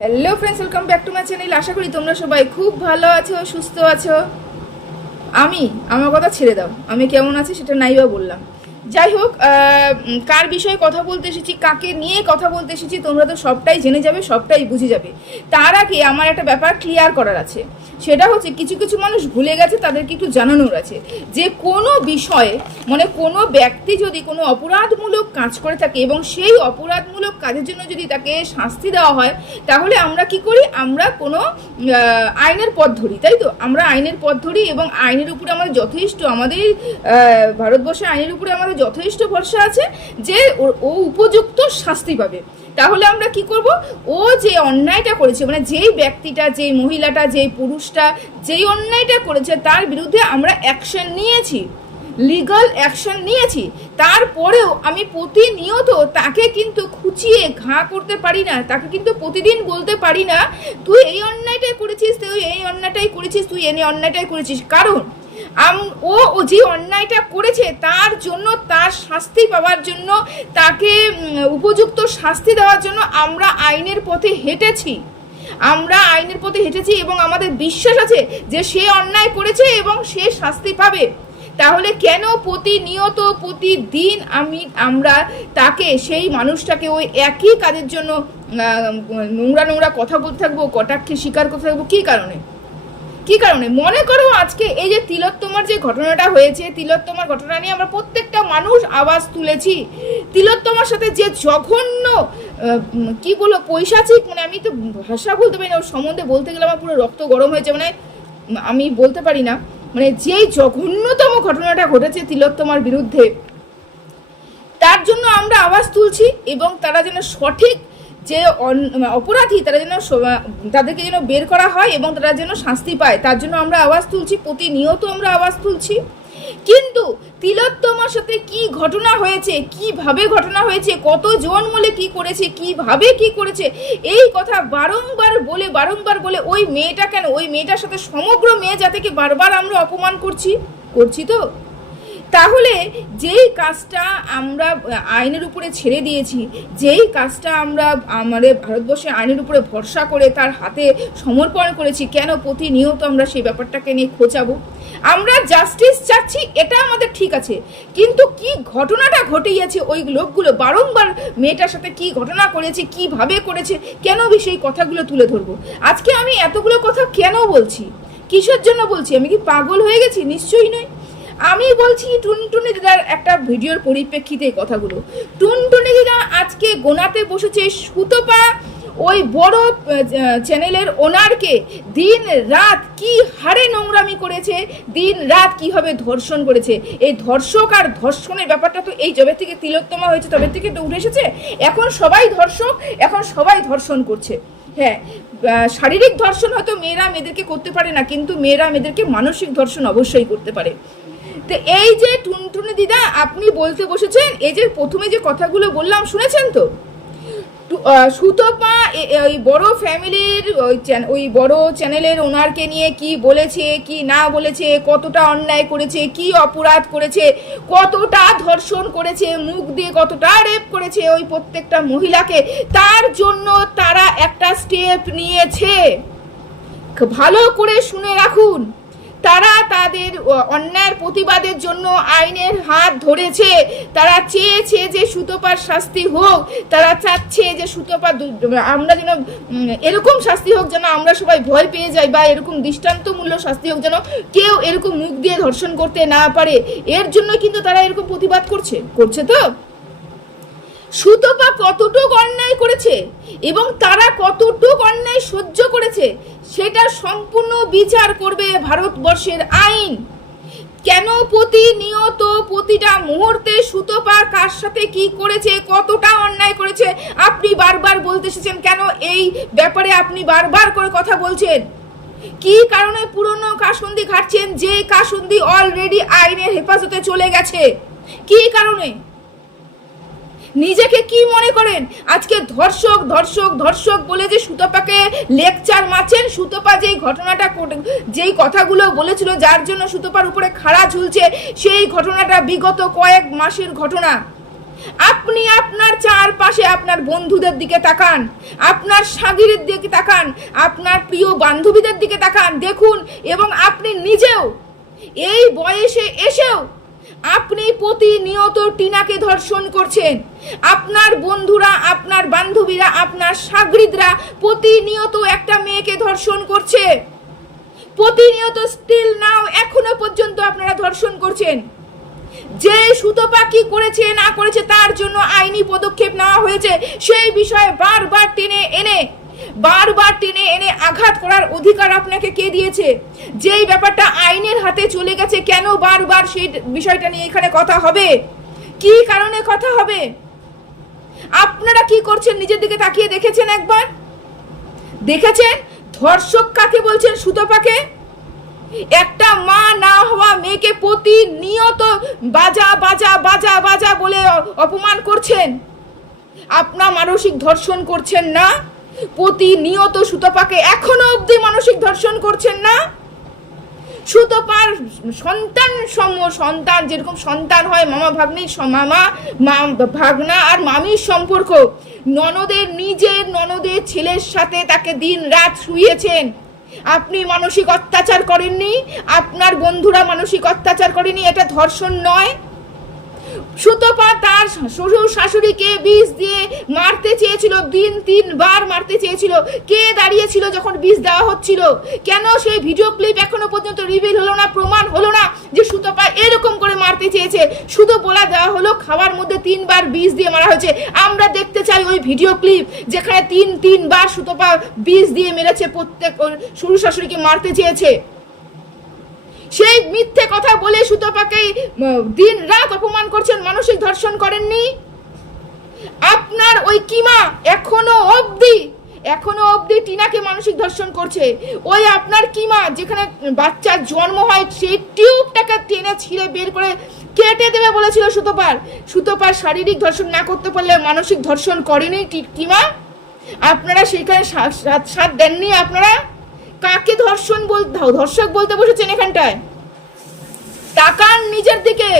Hello friends welcome back to my channel আশা করি তোমরা সবাই খুব ভালো আছো, সুস্থ আছো। আমি, আমার কথা ছেড়ে দাও। আমি কেমন আছি সেটা নাইবা বললাম। যাই হোক কার বিষয়ে কথা বলতে এসেছি, কাকে নিয়ে কথা বলতে এসেছি, তোমরা তো সবটাই জেনে যাবে, সবটাই বুঝে যাবে। তার আগে আমার একটা ব্যাপার ক্লিয়ার করার আছে। সেটা হচ্ছে কিছু কিছু মানুষ ভুলে গেছে, তাদেরকে একটু জানানোর আছে। যে কোনো বিষয়ে মানে কোনো ব্যক্তি যদি কোনো অপরাধমূলক কাজ করে থাকে এবং সেই অপরাধমূলক কাজের জন্য যদি তাকে শাস্তি দেওয়া হয়, তাহলে আমরা কি করি? আমরা কোনো আইনের পথ ধরি, তাই তো? আমরা আইনের পথ ধরি এবং আইনের উপরে আমাদের যথেষ্ট, আমাদের ভারতবর্ষের আইনের উপরে আমাদের যথেষ্ট ভরসা আছে যে ও- উপযুক্ত শাস্তি পাবে। তাহলে আমরা কি করব? ও যে অন্যায়টা করেছে মানে যেই ব্যক্তিটা, যেই মহিলাটা, যেই পুরুষটা, যেই অন্যায়টা করেছে, তার বিরুদ্ধে আমরা অ্যাকশন নিয়েছি লিগাল অ্যাকশন নিয়েছি। তারপরেও আমি প্রতিনিয়ত তাকে কিন্তু খুঁচিয়ে ঘা করতে পারি না, তাকে কিন্তু প্রতিদিন বলতে পারি না, তুই এই অন্যায়টাই করেছিস, তুই এই অন্যায়টাই করেছিস, তুই এই অন্যায়টাই করেছিস। কারণ ও যে অন্যায়টা করেছে, তার জন্য, তার শাস্তি পাওয়ার জন্য, তাকে উপযুক্ত শাস্তি দেওয়ার জন্য আমরা আইনের পথে হেঁটেছি। আমরা আইনের পথে হেঁটেছি এবং আমাদের বিশ্বাস আছে যে সে অন্যায় করেছে এবং সে শাস্তি পাবে। তাহলে কেন প্রতিনিয়ত, প্রতিদিন আমি, আমরা তাকে, সেই মানুষটাকে ওই একই কাজের জন্য নোংরা নোংরা কথা বলতে থাকব, কটাক্ষে স্বীকার করতে থাকব, কী কারণে? কি কারণে? মনে করো আজকে এই যে তিলোত্তমার যে ঘটনাটা হয়েছে, তিলোত্তমার ঘটনা নিয়ে আমরা প্রত্যেকটা মানুষ আওয়াজ তুলেছি। তিলোত্তমার সাথে যে জঘন্য কি বলব, পৈশাচিক মানে আমি তো ভাষা বলতে পারি না, ওর সম্বন্ধে বলতে গেলে আমার পুরো রক্ত গরম হয়েছে মানে আমি বলতে পারি না। মানে যেই জঘন্যতম ঘটনাটা ঘটেছে তিলোত্তমার বিরুদ্ধে, তার জন্য আমরা আওয়াজ তুলছি এবং তারা যেন সঠিক যে অন- অপরাধী তারা যেন তাদেরকে যেন বের করা হয় এবং তারা যেন শাস্তি পায়, তার জন্য আমরা আওয়াজ তুলছি, প্রতিনিয়ত আমরা আওয়াজ তুলছি। কিন্তু তিলোত্তমার সাথে কি ঘটনা হয়েছে, কীভাবে ঘটনা হয়েছে, কতজন মলে কি করেছে, কীভাবে কি করেছে, এই কথা বারংবার বলে বারংবার বলে ওই মেয়েটা কেন, ওই মেয়েটার সাথে সমগ্র মেয়ে জাতিকে বারবার আমরা অপমান করছি করছি তো? তাহলে যেই কাজটা আমরা আইনের উপরে ছেড়ে দিয়েছি, যেই কাজটা আমরা, আমাদের ভারতবর্ষের আইনের উপরে ভরসা করে তার হাতে সমর্পণ করেছি, কেন প্রতিনিয়ত আমরা সেই ব্যাপারটাকে নিয়ে খোঁচাবো? আমরা জাস্টিস চাচ্ছি, এটা আমাদের ঠিক আছে, কিন্তু কি ঘটনাটা ঘটে ঘটিয়েছে ওই লোকগুলো? বারংবার মেয়েটার সাথে কি ঘটনা করেছে, কীভাবে করেছে, কেন আমি সেই কথাগুলো তুলে ধরবো? আজকে আমি এতগুলো কথা কেন বলছি? কিসের জন্য বলছি? আমি কি পাগল হয়ে গেছি? নিশ্চয়ই নয়। আমি বলছি টুনটুনি দিদার একটা ভিডিওর পরিপ্রেক্ষিতে কথাগুলো। টুনটুনি দিদা আজকে গোনাতে বসেছে সুতপা ওই বড় চ্যানেলের ওনারকে। দিন রাত কি হারে নোংরামি করেছে দিন রাত কীভাবে ধর্ষণ করেছে। এই ধর্ষক আর ধর্ষণের ব্যাপারটা তো এই জবে থেকে তিলোত্তমা হয়েছে, তবে থেকে তো উঠে এসেছে। এখন সবাই ধর্ষক, এখন সবাই ধর্ষণ করছে। হ্যাঁ শারীরিক ধর্ষণ হয়তো মেয়েরা মেয়েদেরকে করতে পারে না, কিন্তু মেয়েরা মেয়েদেরকে মানসিক ধর্ষণ অবশ্যই করতে পারে। তো এই যে টুনটুনি দিদা, আপনি বলতে বসেছেন, এই যে প্রথমে যে কথাগুলো বললাম, শুনেছেন তো? সুতপা ওই বড় ফ্যামিলির ওই ওই বড় চ্যানেলের ওনারকে নিয়ে কি বলেছে, কি না বলেছে, কতটা অন্যায় করেছে, কি অপরাধ করেছে, কতটা ধর্ষণ করেছে, মুখ দিয়ে কতটা রেপ করেছে ওই প্রত্যেকটা মহিলাকে, তার জন্য তারা একটা স্টেপ নিয়েছে। ভালো করে শুনে রাখুন। তারা তাদের অন্যায়ের প্রতিবাদের জন্য আইনের হাত ধরেছে। তারা চেয়েছে যে সুতপার শাস্তি হোক, তারা চাচ্ছে যে সুতপা আমরা যেন এরকম শাস্তি হোক যেন আমরা সবাই ভয় পেয়ে যাই বা এরকম দৃষ্টান্তমূল্য শাস্তি হোক যেন কেউ এরকম মুখ দিয়ে ধর্ষণ করতে না পারে। এর জন্য কিন্তু তারা এরকম প্রতিবাদ করছে। করছে তো? সুতপা কতটুক অন্যায় করেছে এবং তারা কতটুক অন্যায় সহ্য করেছে, সেটা সম্পূর্ণ বিচার করবে ভারতবর্ষের আইন। কেন প্রতিনিয়ত প্রতিটা মুহূর্তে সুতপা কার সাথে কি করেছে, কতটা অন্যায় করেছে, আপনি বারবার বলতে এসেছেন, কেন এই ব্যাপারে আপনি বারবার করে কথা বলছেন? কি কারণে পুরনো কাসুন্দি ঘাটছেন, যে কাসুন্দি অলরেডি আইনের হেফাজতে চলে গেছে? কি কারণে? নিজেকে কি মনে করেন? আজকে ধর্ষক ধর্ষক ধর্ষক বলে যে সুতপাকে লেকচার মাছেন সুতপা যেই ঘটনাটা ঘটে- যেই কথাগুলো বলেছিল, যার জন্য সুতপার উপরে খাড়া ঝুলছে, সেই ঘটনাটা বিগত কয়েক মাসের ঘটনা। আপনি আপনার চারপাশে আপনার বন্ধুদের দিকে তাকান, আপনার সাগিরের দিকে তাকান, আপনার প্রিয় বান্ধবীদের দিকে তাকান, দেখুন, এবং আপনি নিজেও এই বয়সে এসেও আপনি প্রতিনিয়ত টিনাকে ধর্ষণ করছেন। আপনার বন্ধুরা, আপনার বান্ধবীরা, আপনার সাগরিদরা প্রতিনিয়ত একটা মেয়েকে ধর্ষণ করছে। প্রতিনিয়ত স্টিল নাও এখনও পর্যন্ত আপনারা ধর্ষণ করছেন। যে সুতপা কি করেছে, না করেছে, তার জন্য আইনি পদক্ষেপ নেওয়া হয়েছে, সেই বিষয়ে বারবার টেনে এনে বারবার টেনে এনে আঘাত করার অধিকার আপনাকে কে দিয়েছে? যেই ব্যাপারটা আইনের হাতে চলে গেছে, কেন বারবার সেই বিষয়টা নিয়ে এখানে কথা হবে? কি কারণে কথা হবে? আপনারা কি করছেন? নিজের দিকে তাকিয়ে দেখেছেন একবার? দেখেছেন? ধর্ষক কাকে বলছেন সুতপাকে? একটা মা না হওয়া মেয়েকে প্রতিনিয়ত বাজা বাজা বাজা বাজা বলে অপমান করছেন? আপনার মানসিক ধর্ষণ করছেন না? প্রতিনিয়ত সুতপাকে এখনও অবধি মানসিক ধর্ষণ করছেন না? সুতপার সন্তান সম সন্তান, যেরকম সন্তান হয়, মামা ভাগ্নির মামা ভাগনা আর মামির সম্পর্ক। ননদের নিজের ননদের ছেলের সাথে তাকে দিন রাত শুয়েছেন। আপনি মানসিক অত্যাচার করেননি? আপনার বন্ধুরা মানসিক অত্যাচার করেনি? এটা ধর্ষণ নয়। সুতপা তার শ্বশুর শাশুড়িকে বিষ দিয়ে মারতে চেয়েছিল, দিন তিনবার মারতে চেয়েছিল। কে দাঁড়িয়েছিল যখন বিষ দেওয়া হচ্ছিল? কেন সেই ভিডিও ক্লিপ এখনও পর্যন্ত রিভিল হলো না, প্রমাণ হলো না যে সুতপা এরকম করে মারতে চেয়েছে? শুধু বলা দেওয়া হলো খাওয়ার মধ্যে তিনবার বিষ দিয়ে মারা হয়েছে। আমরা দেখতে চাই ওই ভিডিও ক্লিপ যেখানে তিন তিনবার সুতপা বিষ দিয়ে মেরেছে প্রত্যেক শ্বশুর শাশুড়িকে মারতে চেয়েছে। সেই মিথ্যে কথা বলে সুতপাকে দিন রাত অপমান করছেন, মানসিক ধর্ষণ করেননি? আপনার ওই কিমা এখনও অবধি এখনও অবধি টিনাকে মানসিক ধর্ষণ করছে। ওই আপনার কিমা যেখানে বাচ্চার জন্ম হয়, সেই টিউবটাকে টেনে ছিঁড়ে বের করে কেটে দেবে বলেছিল সুতপার। সুতপার শারীরিক ধর্ষণ না করতে পারলে মানসিক ধর্ষণ করেনি কিমা? আপনারা সেখানে সাথ দেননি আপনারা? কাকে ধর্ষণ বল ধর্ষক বলতে বসেছেন এখানটায়? তাকান নিজের দিকে।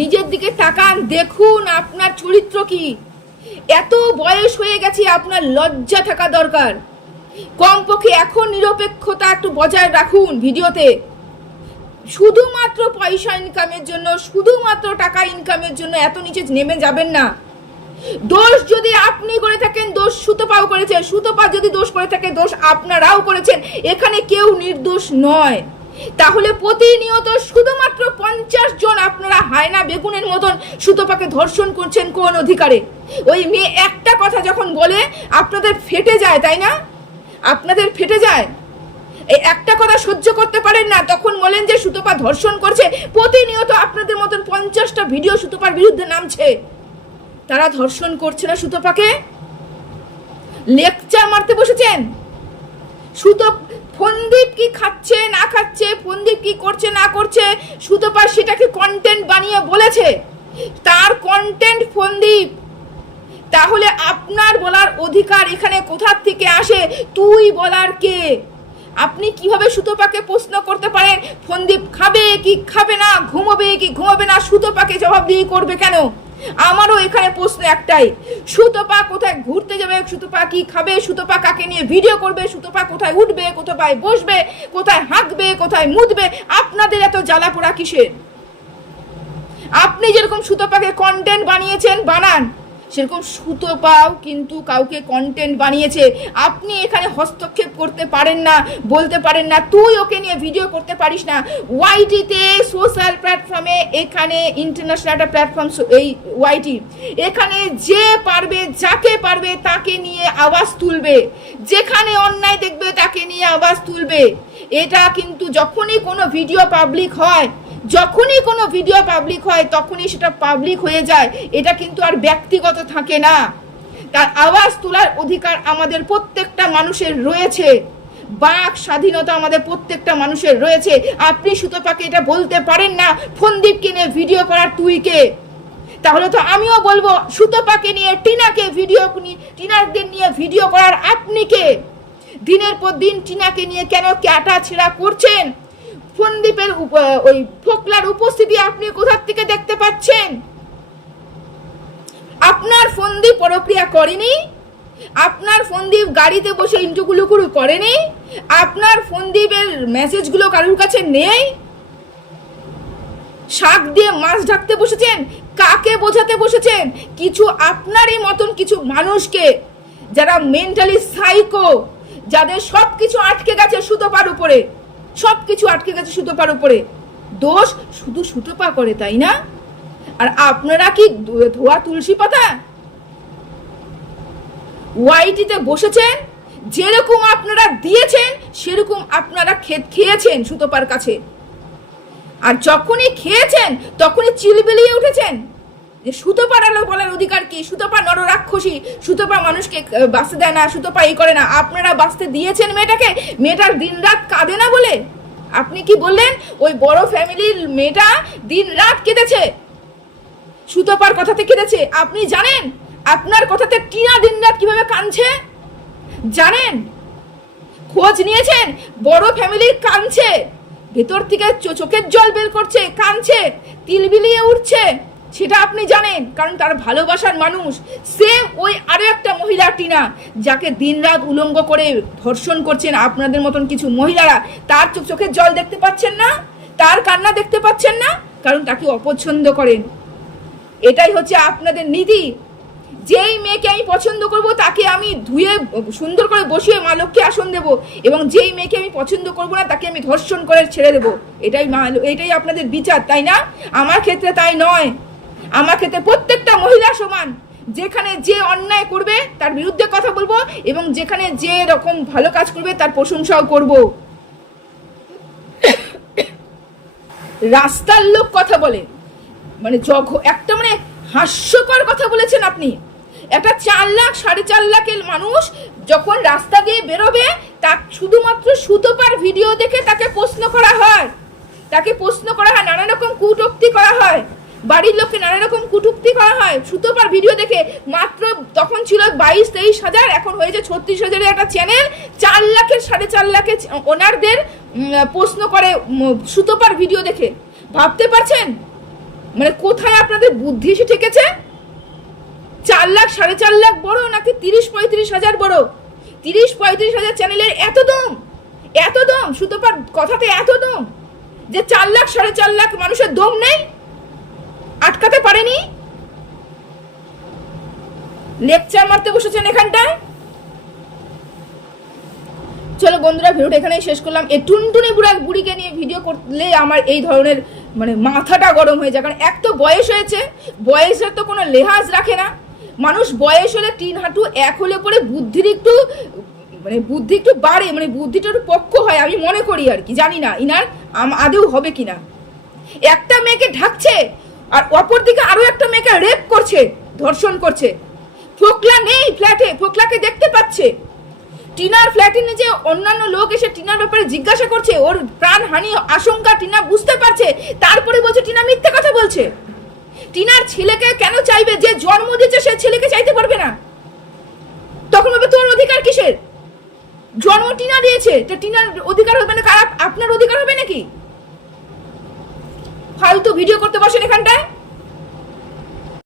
নিজের দিকে তাকান, দেখুন আপনার চরিত্র কি। এত বয়স হয়ে গেছে, আপনার লজ্জা থাকা দরকার। কমপক্ষে এখন নিরপেক্ষতা একটু বজায় রাখুন ভিডিওতে। শুধুমাত্র পয়সা ইনকামের জন্য, শুধুমাত্র টাকা ইনকামের জন্য এত নিচে নেমে যাবেন না। দোষ যদি আপনি করে থাকেন, দোষ সুতপাও করেছেন সুতপা যদি দোষ করে থাকে, দোষ আপনারাও করেছেন, এখানে কেউ নির্দোষ নয়। তাহলে প্রতিনিয়ত শুধুমাত্র পঞ্চাশ জন আপনারা হায়না বেগুনের মতন সুতপাকে ধর্ষণ করছেন কোন অধিকারে? ওই মেয়ে একটা কথা যখন বলে, আপনাদের ফেটে যায়, তাই না? আপনাদের ফেটে যায়? এই একটা কথা সহ্য করতে পারেন না, তখন বলেন যে সুতপা ধর্ষণ করছে, প্রতিনিয়ত আপনাদের মতন পঞ্চাশটা ভিডিও সুতপার বিরুদ্ধে নামছে। তারা ধর্ষণ করছে না সুতপাকে লেকচার মারতে বসেছেন? সুতো, ফন্দীপ কি খাচ্ছে, না খাচ্ছে, ফন্দীপ কি করছে, না করছে সুতপা সেটাকে কন্টেন্ট বানিয়ে বলেছে। তার কন্টেন্ট ফন্দীপ। তাহলে আপনার বলার অধিকার এখানে কোথার থেকে আসে? তুই বলার কে? আপনি কীভাবে সুতোপাকে প্রশ্ন করতে পারেন? ফন্দীপ খাবে কি খাবে না, ঘুমোবে কি ঘুমাবে না সুতোপাকে জবাবদিহি করবে কেন? আমারও এখানে প্রশ্ন একটাই। সুতপা কোথায় ঘুরতে যাবে? সুতপা কি খাবে? সুতপা কাকে নিয়ে ভিডিও করবে? সুতপা কোথায় উঠবে? কোথায় বসবে? কোথায় হাঁকবে? কোথায় মুদবে? আপনাদের এত জ্বালা পোড়া কিসের? আপনি যেরকম সুতপাকে কন্টেন্ট বানিয়েছেন, বানান। সেরকম সুতপাও কিন্তু কাউকে কন্টেন্ট বানিয়েছে। আপনি এখানে হস্তক্ষেপ করতে পারেন না, বলতে পারেন না, তুই ওকে নিয়ে ভিডিও করতে পারিস না। ওয়াইটিতে সোশ্যাল প্ল্যাটফর্মে এখানে ইন্টারন্যাশনাল একটা প্ল্যাটফর্ম এই ওয়াইটি এখানে যে পারবে, যাকে পারবে, তাকে নিয়ে আওয়াজ তুলবে। যেখানে অন্যায় দেখবে, তাকে নিয়ে আওয়াজ তুলবে। এটা কিন্তু যখনই কোনো ভিডিও পাবলিক হয় যখনই কোনো ভিডিও পাবলিক হয়, তখনই সেটা পাবলিক হয়ে যায়। এটা কিন্তু আর ব্যক্তিগত থাকে না। তার আওয়াজ তোলার অধিকার আমাদের প্রত্যেকটা মানুষের রয়েছে। বাক স্বাধীনতা আমাদের প্রত্যেকটা মানুষের রয়েছে। আপনি সুতপাকে এটা বলতে পারেন না ফন্দীপকে নিয়ে ভিডিও করার তুই কে? তাহলে তো আমিও বলব, সুতপাকে নিয়ে, টিনাকে ভিডিও নিয়ে টিনাদের নিয়ে ভিডিও করার আপনি কে? দিনের পর দিন টিনাকে নিয়ে কেন ক্যাটা ছেঁড়া করছেন? ফন্দীপের ওই ফোকলার উপস্থিতি আপনি কোথার থেকে দেখতে পাচ্ছেন? আপনার ফোন দিয়ে পরক্রিয়া করেনি? আপনার ফোন গাড়িতে বসে ইন্টুকুলুকুলু করেনি? আপনার ফোন দ্বীপের মেসেজগুলো কারোর কাছে নেই? শাক দিয়ে মাছ ঢাকতে বসেছেন? কাকে বোঝাতে বসেছেন? কিছু আপনারই মতন কিছু মানুষকে, যারা মেন্টালি সাইকো যাদের সব কিছু আটকে গেছে সুতোপার উপরে সব কিছু আটকে গেছে সুতোপার উপরে। দোষ শুধু সুতোপা করে, তাই না? আর আপনারা কি ধোয়া তুলসী পাতা? ওয়াইটিতে বসেছেন, যেরকম আপনারা দিয়েছেন, সেরকম আপনারা খে- খেয়েছেন সুতোপার কাছে। আর যখনই খেয়েছেন, তখনই চিলবিলিয়ে উঠেছেন। যে সুতোপা আলো বলার অধিকার কি? সুতোপা নররাক্ষসী সুতোপা মানুষকে বাঁচতে দেয় না সুতোপা এই করে না। আপনারা বাঁচতে দিয়েছেন মেয়েটাকে? মেয়েটার দিনরাত কাঁদে না বলে? আপনি কি বললেন? ওই বড় ফ্যামিলির মেয়েটা দিন রাত কেঁদেছে? সুতোপার কথাতে কেঁদেছে। আপনি জানেন? আপনার কথাতে টিনা দিনরাত কীভাবে কাঁদছে? জানেন? খোঁজ নিয়েছেন? বড় ফ্যামিলি কাঁদছে। ভেতর থেকে চোখের জল বের করছে, কাঁদছে, তিল বিলিয়ে উঠছে। সেটা আপনি জানেন, কারণ তার ভালোবাসার মানুষ সে ওই আরও একটা মহিলা, টিনা, যাকে দিনরাত উলঙ্গ করে ধর্ষণ করছেন আপনাদের মতন কিছু মহিলারা। তার চোখ চোখের জল দেখতে পাচ্ছেন না, তার কান্না দেখতে পাচ্ছেন না, কারণ তাকে অপছন্দ করেন। এটাই হচ্ছে আপনাদের নীতি। যেই মেয়েকে আমি পছন্দ করব, তাকে আমি ধুয়ে, সুন্দর করে বসিয়ে মা লক্ষ্মী আসন দেবো এবং যেই মেয়েকে আমি পছন্দ করব না, তাকে আমি ধর্ষণ করে ছেড়ে দেবো। এটাই মা এটাই আপনাদের বিচার, তাই না? আমার ক্ষেত্রে তাই নয়। আমার ক্ষেত্রে প্রত্যেকটা মহিলা সমান। যেখানে যে অন্যায় করবে, তার বিরুদ্ধে কথা বলব এবং যেখানে যে রকম ভালো কাজ করবে, তার প্রশংসাও করব। রাস্তার লোক কথা বলে। মানে জঘ, একটা মানে হাস্যকর কথা বলেছেন আপনি। একটা চার লাখ, সাড়ে চার লাখের মানুষ যখন রাস্তা দিয়ে বেরোবে তা শুধুমাত্র সুতোপার ভিডিও দেখে তাকে প্রশ্ন করা হয়। তাকে প্রশ্ন করা হয় নানা রকম কূটোক্তি করা হয়। বাড়ির লোককে নানা রকম কটূক্তি করা হয়। সুতোপার ভিডিও দেখে মাত্র তখন ছিল বাইশ, তেইশ হাজার, এখন হয়েছে ছত্রিশ হাজারের একটা চ্যানেল চার লাখের, সাড়ে চার লাখের ওনারদের প্রশ্ন করে সুতোপার ভিডিও দেখে। ভাবতে পারছেন? মানে কোথায় আপনাদের বুদ্ধি এসে ঠেকেছে? চার লাখ, সাড়ে চার লাখ বড় নাকি তিরিশ, পঁয়ত্রিশ হাজার বড়? তিরিশ, পঁয়ত্রিশ হাজার চ্যানেলের এত দম? এত দম? সুতোপার কথাতে এত দম? যে চার লাখ, সাড়ে চার লাখ মানুষের দম নেই? আটকাতে পারেনি? লেকচার মারতে বসেছেন এখানটায়? চলো বন্ধুরা, ভিডিওটা এখানেই শেষ করলাম। এই টুনটুনি বুড়া বুড়িকে নিয়ে ভিডিও করলে আমার এই ধরনের মানে মাথাটা গরম হয়ে যায়। কারণ এক তো বয়স হয়েছে, বয়সের তো কোনো লেহাজ রাখে না। মানুষ বয়স হলে তিন হাঁটু এক হলে পরে বুদ্ধির একটু মানে বুদ্ধি একটু বাড়ে মানে বুদ্ধিটা একটু পক্ষ হয়, আমি মনে করি আর কি, জানি না। ইনার আদেও হবে কিনা? একটা মেয়েকে ঢাকছে আর অপর দিকে আরও একটা মেয়েকে রেপ করছে, ধর্ষণ করছে। ফোকলা নেই ফ্ল্যাটে ফোকলাকে দেখতে পাচ্ছে। টিনার ফ্ল্যাটে নিচে অন্যান্য লোক এসে টিনার ব্যাপারে জিজ্ঞাসা করছে, ওর প্রাণহানি আশঙ্কা টিনা বুঝতে পারছে, তারপরে বলছে, টিনা মিথ্যে কথা বলছে। টিনার ছেলেকে কেন চাইবে? যে জন্ম দিচ্ছে সে ছেলেকে চাইতে পারবে না। তখন হবে তোর অধিকার কিসের? জন্ম টিনা দিয়েছে, তো টিনার অধিকার হবে না আপনার অধিকার হবে নাকি? ফালতু ভিডিও করতে বসেন এখানটায়?